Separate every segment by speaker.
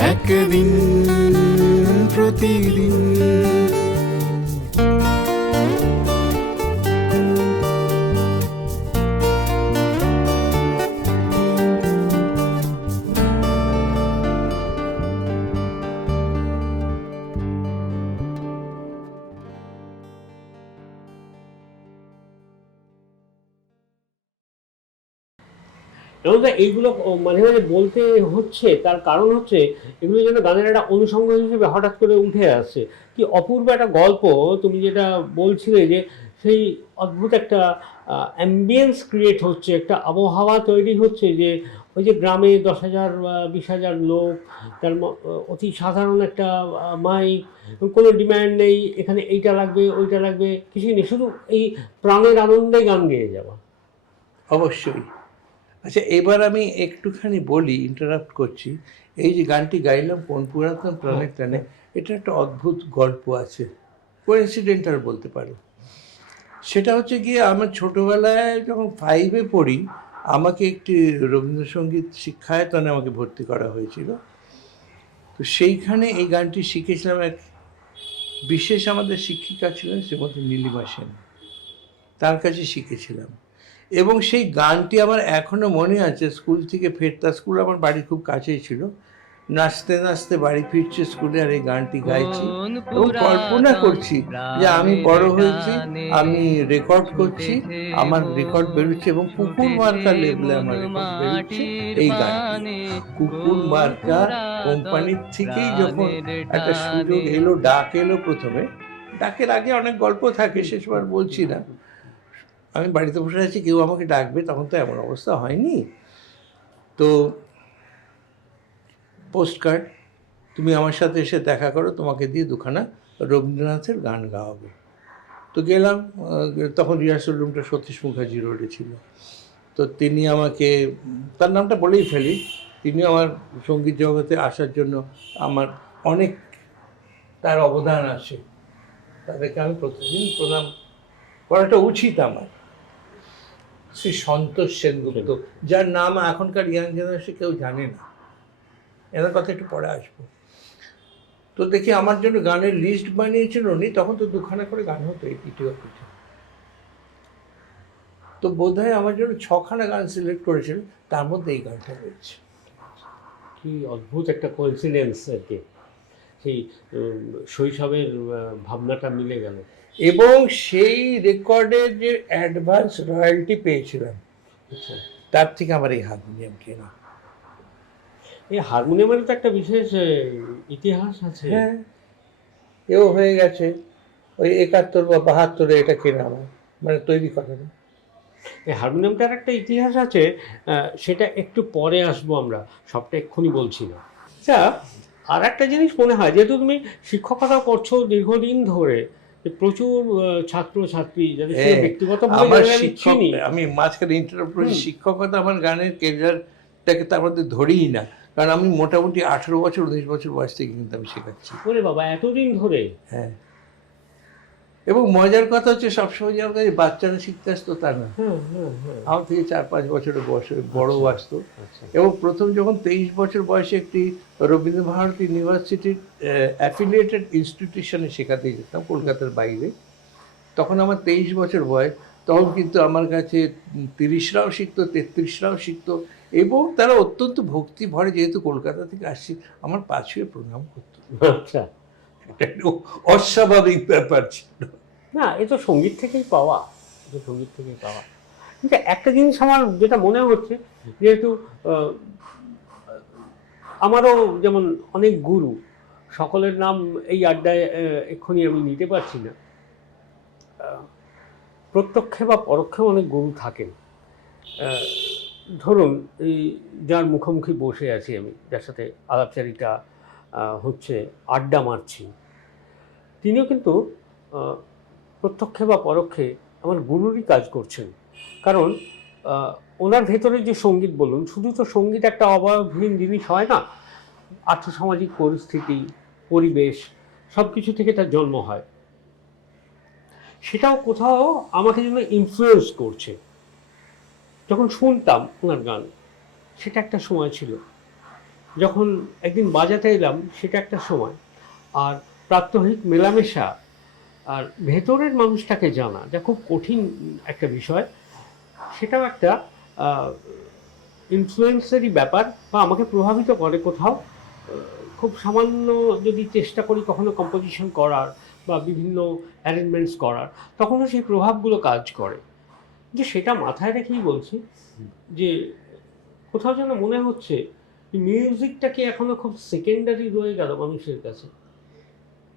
Speaker 1: একদিন প্রতিদিন।
Speaker 2: এমনটা এইগুলো মাঝে মাঝে বলতে হচ্ছে, তার কারণ হচ্ছে এগুলো যেন গানের একটা অনুষঙ্গ হিসেবে হঠাৎ করে উঠে আসছে কি অপূর্ব একটা গল্প, তুমি যেটা বলছিলে যে সেই অদ্ভুত একটা অ্যাম্বিয়েন্স ক্রিয়েট হচ্ছে, একটা আবহাওয়া তৈরি হচ্ছে যে ওই যে গ্রামে দশ হাজার বিশ হাজার লোক, তার অতি সাধারণ একটা মাইক কোনো ডিমান্ড নেই, এখানে এইটা লাগবে, ওইটা লাগবে, কিছুই নেই, শুধু এই প্রাণের আনন্দে গান গেয়ে যাওয়া।
Speaker 3: অবশ্যই। আচ্ছা এবার আমি একটুখানি বলি ইন্টারাপ্ট করছি। এই যে গানটি গাইলাম কোন পুরাতন প্রাণের টানে এটা একটা অদ্ভুত গল্প আছে। কোইন্সিডেন্টাল বলতে পারো। সেটা হচ্ছে গিয়ে আমার ছোটোবেলায় যখন ফাইভে পড়ি আমাকে একটি রবীন্দ্রসঙ্গীত শিক্ষায়তনে আমাকে ভর্তি করা হয়েছিল। তো সেইখানে এই গানটি শিখেছিলাম এক বিশেষ আমাদের শিক্ষিকা ছিলেন শ্রীমতী নীলিমা সেন। তার কাছে শিখেছিলাম। এবং সেই গানটি আমার এখনও মনে আছে স্কুল থেকে ফেরতা স্কুল আমার বাড়ি খুব কাছেই ছিল। নাচতে নাচতে বাড়ি ফিরছে স্কুলে আর এই গানটি গাইছি এবং কল্পনা করছি যে আমি বড় হয়েছি আমি রেকর্ড করছি আমার রেকর্ড বেরোচ্ছে এবং কুকুর মার্কা লেভেলে আমার রেকর্ড বেরোচ্ছে এই গান কুকুর মার্কা কোম্পানির থেকেই যখন একটা সুযোগ এলো ডাক এলো প্রথমে ডাকের আগে অনেক গল্প থাকে শেষবার বলছি না। আমি বাড়িতে বসে আছি, কেউ আমাকে ডাকবে, তখন তো এমন অবস্থা হয়নি। তো পোস্ট কার্ড তুমি আমার সাথে এসে দেখা করো, তোমাকে দিয়ে দুখানা রবীন্দ্রনাথের গান গাওয়াবো। তো গেলাম তখন রিহার্সাল রুমটা সতীশ মুখার্জি রোডে ছিল। তো তিনি আমাকে, তার নামটা বলেই ফেলি তিনি আমার সংগীত জগতে আসার জন্য আমার অনেক, তার অবদান আছে। তাদেরকে আমি প্রতিদিন প্রণাম করাটা উচিত আমার। শ্রী সন্তোষ সেনগুপ্ত যার নাম এখনকার ইয়াং জেনারেশন কেউ জানে না। এনার কথা একটু পরে আসব। তো দেখি আমার জন্য গানের লিস্ট বানিয়েছিল উনি তখন তো দুখানা করে গান হতো এই পিঠে পিঠে। তো বোধহয় আমার জন্য ছখানা গান সিলেক্ট করেছিল তার মধ্যে এই গানটা রয়েছে।
Speaker 2: কি অদ্ভুত একটা কোইন্সিডেন্স আর কি। সেই শৈশবের ভাবনাটা মিলে গেল।
Speaker 3: এবং সেই রেকর্ডের যে অ্যাডভান্স রয়্যালটি পেয়েছিলাম
Speaker 2: আচ্ছা।
Speaker 3: তার থেকে আমার এই হারমোনিয়াম কেনা।
Speaker 2: এই হারমোনিয়ামের তো একটা বিশেষ ইতিহাস আছে।
Speaker 3: হ্যাঁ। এও হয়ে গেছে। ওই একাত্তর বা বাহাত্তরে এটা কেনা আমার মানে তৈরি করে না
Speaker 2: এই হারমোনিয়ামটার একটা ইতিহাস আছে সেটা একটু পরে আসব আমরা। সবটা এক্ষুনি বলছি না। আচ্ছা আর একটা জিনিস মনে হয় যেহেতু তুমি শিক্ষকতা করছ দীর্ঘদিন ধরে প্রচুর ছাত্র ছাত্রী যাদের
Speaker 3: হ্যাঁ, আমার
Speaker 2: আমি
Speaker 3: শিক্ষক আমি মাঝখানে ইন্টারাপ্ট শিক্ষকতা আমার গানের কেরিয়ারটাকে তার মধ্যে ধরেই না। কারণ আমি মোটামুটি আঠেরো বছর উনিশ বছর বয়স থেকে কিন্তু আমি শেখাচ্ছি।
Speaker 2: ওরে বাবা এতদিন ধরে?
Speaker 3: হ্যাঁ। এবং মজার কথা হচ্ছে সবসময় যে আমার কাছে বাচ্চারা শিখতে আসতো তা না। আমার থেকে চার পাঁচ বছরের বয়সে বড় আসতো।
Speaker 2: আচ্ছা।
Speaker 3: এবং প্রথম যখন তেইশ বছর বয়সে একটি রবীন্দ্র ভারতী ইউনিভার্সিটির অ্যাফিলিয়েটেড ইনস্টিটিউশনে শেখাতে যেতাম কলকাতার বাইরে তখন আমার তেইশ বছর বয়স তখন কিন্তু আমার কাছে তিরিশরাও শিখতো তেত্রিশরাও শিখতো এবং তারা অত্যন্ত ভক্তি ভরে যেহেতু কলকাতা থেকে আসছি আমার পাছুয়ে প্রণাম করতো।
Speaker 2: আচ্ছা।
Speaker 3: অস্বাভাবিক ব্যাপার ছিল।
Speaker 2: না, এ তো সংগীত থেকেই পাওয়া তো সংগীত থেকেই পাওয়া। কিন্তু একটা জিনিস আমার যেটা মনে হচ্ছে, যেহেতু আমারও যেমন অনেক গুরু, সকলের নাম এই আড্ডায় এক্ষুনি আমি নিতে পারছি না। প্রত্যক্ষে বা পরোক্ষে অনেক গুরু থাকেন। ধরুন, এই যার মুখোমুখি বসে আছি আমি, যার সাথে আলাপচারিতা হচ্ছে, আড্ডা মারছি। তিনিও কিন্তু প্রত্যক্ষে বা পরোক্ষে আমার গুরুরই কাজ করছেন। কারণ ওনার ভেতরে যে সংগীত বলুন, শুধু তো সংগীত একটা অবয়বহীন জিনিস হয় না, আর্থসামাজিক পরিস্থিতি, পরিবেশ সব কিছু থেকে তার জন্ম হয়। সেটাও কোথাও আমাকে যেন ইনফ্লুয়েন্স করছে। যখন শুনতাম ওনার গান, সেটা একটা সময় ছিল। যখন একদিন বাজাতে এলাম, সেটা একটা সময়। আর প্রাত্যহিক মেলামেশা আর ভেতরের মানুষটাকে জানা, যা খুব কঠিন একটা বিষয়, সেটাও একটা ইনফ্লুয়েন্সেরই ব্যাপার বা আমাকে প্রভাবিত করে কোথাও। খুব সামান্য যদি চেষ্টা করি কখনো কম্পোজিশন করার বা বিভিন্ন অ্যারেঞ্জমেন্টস করার, তখনও সেই প্রভাবগুলো কাজ করে। যে সেটা মাথায় রেখেই বলছি যে কোথাও যেন মনে হচ্ছে মিউজিকটাকে এখনও খুব সেকেন্ডারি রয়ে গেল মানুষের কাছে।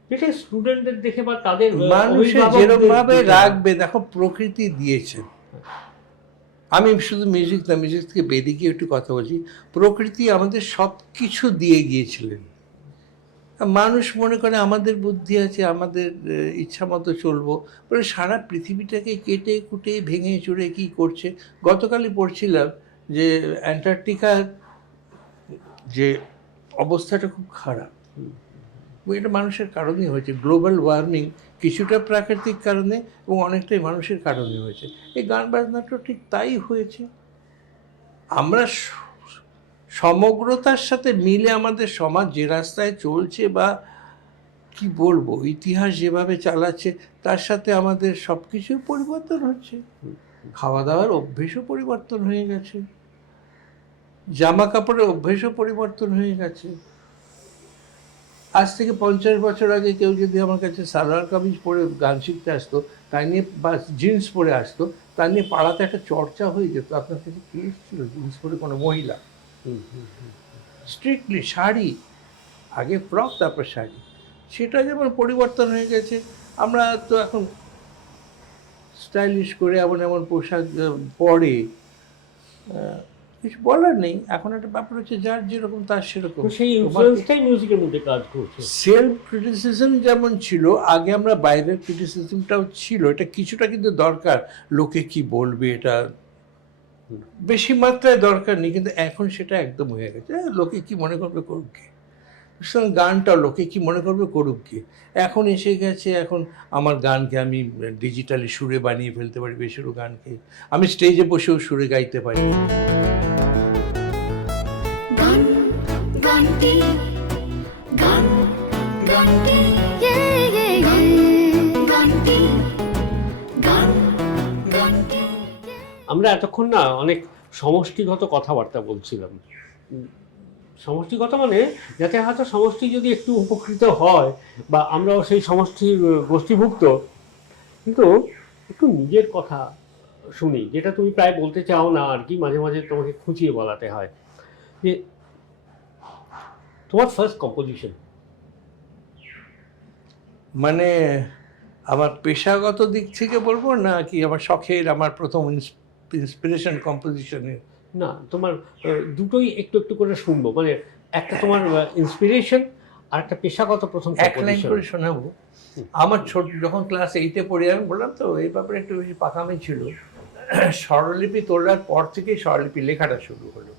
Speaker 2: যেটা স্টুডেন্টদের দেখে বা তাদের
Speaker 3: মানুষের
Speaker 2: অভিভাবকদের
Speaker 3: যেরকম ভাবে
Speaker 2: দেখে।
Speaker 3: রাখবে দেখো প্রকৃতি দিয়েছে। আমি শুধু মিউজিক না মিউজিক থেকে গিয়ে একটু কথা বলছি। প্রকৃতি আমাদের সব কিছু দিয়ে গিয়েছিলেন। মানুষ মনে করে আমাদের বুদ্ধি আছে আমাদের ইচ্ছা মতো চলবো। বলে সারা পৃথিবীটাকে কেটে কুটে ভেঙে চুরে কি করছে? গতকালই পড়ছিলাম যে অ্যান্টার্কটিকার যে অবস্থাটা খুব খারাপ। এটা মানুষের কারণেই হয়েছে। গ্লোবাল ওয়ার্মিং কিছুটা প্রাকৃতিক কারণে এবং অনেকটাই মানুষের কারণে হয়েছে। এই গান বাজনাটা ঠিক তাই হয়েছে। আমরা সমগ্রতার সাথে মিলে আমাদের সমাজ যে রাস্তায় চলছে বা কি বলব, ইতিহাস যেভাবে চালাচ্ছে, তার সাথে আমাদের সব কিছুই পরিবর্তন হচ্ছে। খাওয়া দাওয়ার অভ্যেসও পরিবর্তন হয়ে গেছে। জামা কাপড়ের অভ্যেসও পরিবর্তন হয়ে গেছে। আজ থেকে পঞ্চাশ বছর আগে কেউ যদি আমার কাছে সালোয়ার কামিজ পরে গান শিখতে আসতো তাই নিয়ে বা জিন্স পরে আসতো তার নিয়ে পাড়াতে একটা চর্চা হয়ে যেত। আপনার কাছে কে এসেছিল? জিন্স পরে কোনো মহিলা। স্ট্রিক্টলি শাড়ি আগে ফ্রক তারপর শাড়ি। সেটা যেমন পরিবর্তন হয়ে গেছে আমরা তো এখন স্টাইলিশ করে এমন এমন পোশাক পরে কিছু বলার নেই। এখন একটা ব্যাপার হচ্ছে যার যেরকম তার সেরকম।
Speaker 2: সেই ইনফ্লুয়েন্সটাই মিউজিকের মধ্যে কাজ করছে।
Speaker 3: সেলফ ক্রিটিসিজম যেমন ছিল আগে আমরা বাইরের ক্রিটিসিজমটাও ছিল এটা কিছুটা কিন্তু দরকার। লোকে কি বলবে এটা? বেশি মাত্রায় দরকার নেই কিন্তু এখন সেটা একদম হয়ে গেছে। লোকে কি মনে করবে করুক কি সুতরাং গানটা লোকে কি মনে করবে করুক কি এখন এসে গেছে এখন আমার গানকে আমি ডিজিটালি সুরে বানিয়ে ফেলতে পারি বেশিরও গানকে। আমি স্টেজে বসেও সুরে গাইতে পারি।
Speaker 2: আমরা এতক্ষণ না অনেক সমষ্টিগত কথাবার্তা বলছিলাম। সমষ্টিগত মানে যাতে হয়তো সমষ্টি যদি একটু উপকৃত হয় বা আমরাও সেই সমষ্টির গোষ্ঠীভুক্ত, কিন্তু একটু নিজের কথা শুনি, যেটা তুমি প্রায় বলতে চাও না আর কি, মাঝে মাঝে তোমাকে খুঁচিয়ে বলাতে হয়। যে তোমার ফার্স্ট কম্পোজিশন
Speaker 3: মানে আমার পেশাগত দিক থেকে বলব না কি আমার শখের আমার প্রথম ইন্সপিরেশন কম্পোজিশনের
Speaker 2: না তোমার দুটোই একটু একটু করে শুনব। মানে একটা তোমার ইন্সপিরেশন আর একটা পেশাগত প্রথম
Speaker 3: এক লাইন করে শোনাবো। আমার ছোট যখন ক্লাস এইটে পড়ি আমি বললাম তো এই ব্যাপারে একটু বেশি পাকামি ছিল। স্বরলিপি তোলার পর থেকেই স্বরলিপি লেখাটা শুরু হলো।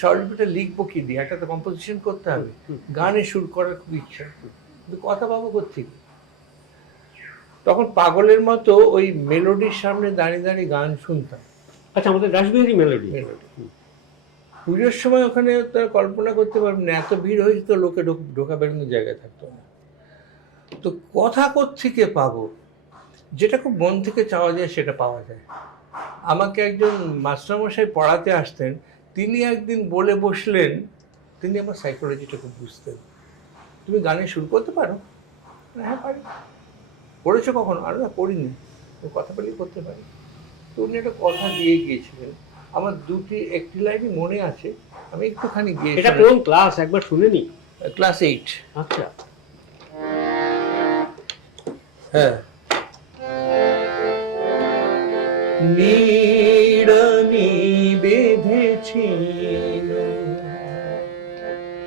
Speaker 3: স্বরলিপিটা লিখব কি দিয়ে? একটা তো কম্পোজিশন করতে হবে। গানে সুর করার খুব ইচ্ছা। কিন্তু কথা পাবো কোথেকে তখন পাগলের মতো ওই মেলোডির সামনে দাঁড়িয়ে দাঁড়িয়ে গান শুনতাম।
Speaker 2: আচ্ছা আমাদের রাসবিহারী মেলোডি
Speaker 3: মেলোডি পুজোর সময় ওখানে তারা কল্পনা করতে পারবেন না, এত ভিড় হয়েছে তো লোকে ঢোক- বেরোনোর জায়গা থাকতো না। তো কথা থেকে পাবো? যেটা খুব মন থেকে চাওয়া যায় সেটা পাওয়া যায়। আমাকে একজন মাস্টারমশাই পড়াতে আসতেন, তিনি একদিন বলে বসলেন, তিনি আমার সাইকোলজিটা খুব বুঝতেন। তুমি গানে শুরু করতে পারো? হ্যাঁ পারি। পড়েছো কখনো? আরে না পড়িনি কথা বলেই করতে পারি। তো উনি একটা কথা দিয়ে গিয়েছিলেন। আমার দুটি একটি লাইনই মনে আছে আমি একটুখানি গিয়ে
Speaker 2: এটা কোন ক্লাস? একবার শুনে নি।
Speaker 3: Class eight.
Speaker 2: আচ্ছা।
Speaker 3: হ্যাঁ। নীড়নি বেঁধেছিল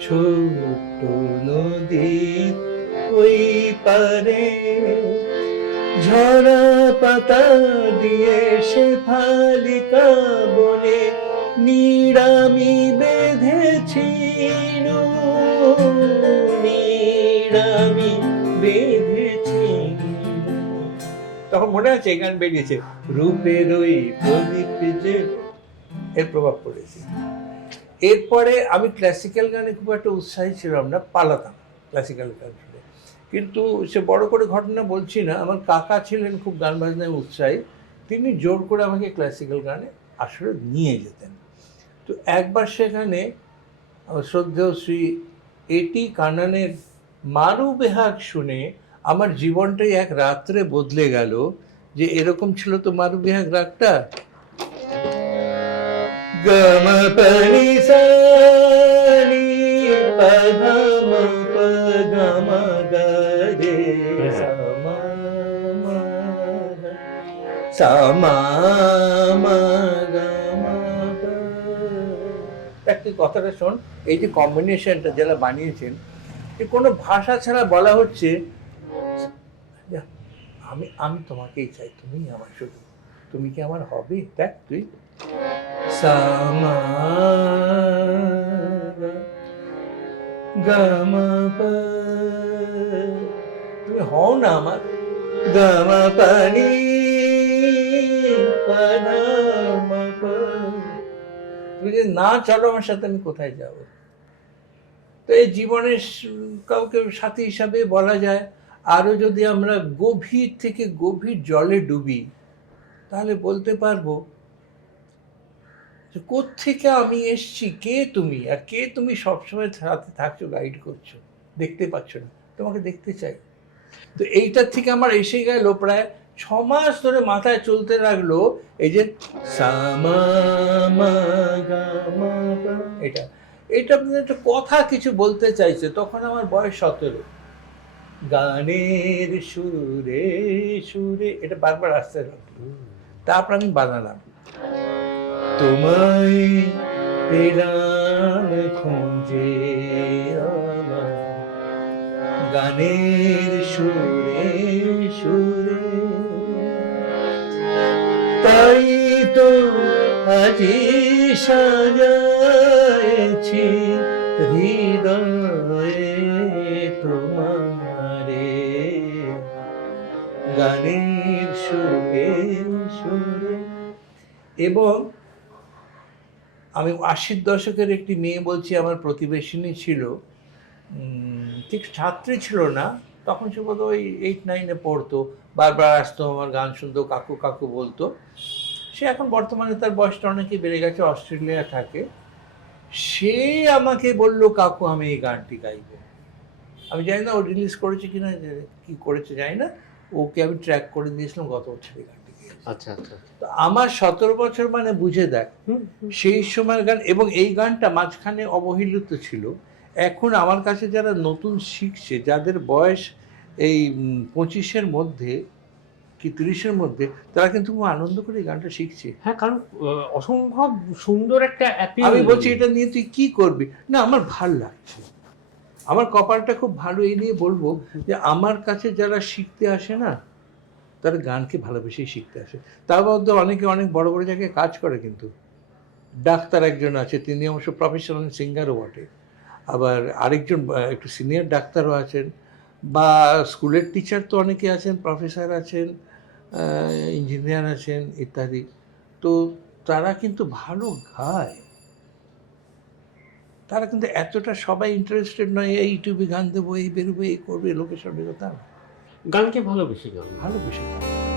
Speaker 3: ছোট নদী ওই পারে ঝরা পাতা দিয়ে সে ফালিকা বনে নিড়ামি বেঁধেছি নিড়ামি বেঁধেছিল তখন মনে আছে এই গান বেরিয়েছে, রূপের ওই প্রদীপ যে এর প্রভাব পড়েছে। এরপরে আমি ক্লাসিক্যাল গানে খুব একটা উৎসাহী ছিলাম না, পালাতাম ক্লাসিক্যাল গান কিন্তু সে বড় করে ঘটনা বলছি না, আমার কাকা ছিলেন খুব গান বাজনায় উৎসাহী, তিনি জোর করে আমাকে ক্লাসিক্যাল গানে আসলে নিয়ে যেতেন। তো একবার সেখানে শ্রদ্ধেয় শ্রী এটি কানানের মারু বেহাগ শুনে আমার জীবনটাই এক রাত্রে বদলে গেল যে এরকম ছিল তো মারু বেহাগ রাগটা। গম একটি কথাটা শোন, এই যে কম্বিনেশনটা যারা বানিয়েছেন, এ কোনো ভাষা ছাড়া বলা হচ্ছে আমি আমি তোমাকেই চাই তুমি আমার শুধু। তুমি কি আমার হবে? দেখ তুই। সামা গামা তুমি হও না আমার। গামা পানি। যদি না চলো আমার সাথে, আমি কোথায় যাব? তো এই জীবনের কাউকে সাথী হিসাবে বলা যায়। আরও যদি আমরা গভীর থেকে গভীর জলে ডুবি, তাহলে বলতে পারব যে কোত্থেকে আমি এসছি, কে তুমি? আর কে তুমি সবসময় সাথে থাকছো গাইড করছ? দেখতে পাচ্ছ না। তোমাকে দেখতে চাই। তো এইটার থেকে আমার এসে গেল প্রায় ছ মাস ধরে মাথায় চলতে লাগল এই যে এটা। এটা একটা কথা কিছু বলতে চাইছে। তখন আমার বয়স সতেরো। গানের সুরে সুরে, এটা বারবার আসতে লাগল তারপর আমি বানালাম। তোমায় খুঁজে গানের সুরে আজি হৃদয়ে তোমারে। গানের সুরে সুরে। এবং আমি আশির দশকের একটি মেয়ে বলছি, আমার প্রতিবেশিনী ছিল। ঠিক ছাত্রী ছিল না। তখন সে বোধ ওই এইট নাইনে পড়তো। বারবার আসতো, আমার গান শুনতো, কাকু কাকু বলতো। সে এখন বর্তমানে তার বয়সটা অনেকে বেড়ে গেছে অস্ট্রেলিয়া থাকে। সে আমাকে বলল কাকু আমি এই গানটি গাইবো। আমি জানি না ও রিলিজ করেছে কিনা যে- কি করেছে জানি না। ওকে আমি ট্র্যাক করে দিয়েছিলাম গত বছর এই গানটি
Speaker 2: আচ্ছা আচ্ছা
Speaker 3: তো আমার সতেরো বছর মানে বুঝে দেখ। সেই সময়ের গান এবং এই গানটা মাঝখানে অবহেলিত ছিল। এখন আমার কাছে যারা নতুন শিখছে যাদের বয়স এই পঁচিশের মধ্যে কি তিরিশের মধ্যে তারা কিন্তু খুব আনন্দ করে এই গানটা শিখছে।
Speaker 2: হ্যাঁ কারণ অসম্ভব সুন্দর একটা
Speaker 3: আমি বলছি এটা নিয়ে তুই কি করবি? না আমার ভালো লাগছে। আমার কপালটা খুব ভালো এই নিয়ে বলব যে আমার কাছে যারা শিখতে আসে না তারা গানকে ভালোবেসেই শিখতে আসে। তার মধ্যে অনেকে অনেক বড় বড় জায়গায় কাজ করে কিন্তু। ডাক্তার একজন আছে তিনি অবশ্য প্রফেশনাল সিঙ্গারও বটে। আবার আরেকজন একটু সিনিয়র ডাক্তারও আছেন। বা স্কুলের টিচার তো অনেকে আছেন প্রফেসর আছেন। ইঞ্জিনিয়ার আছেন ইত্যাদি। তো তারা কিন্তু ভালো গায়। তারা কিন্তু এতটা সবাই ইন্টারেস্টেড নয় এই ইউটিউবে গান দেবো এই বেরোবে এই করবে লোকের সঙ্গে কথা
Speaker 2: গানকে ভালোবেসে গান
Speaker 3: ভালোবেসে গায়।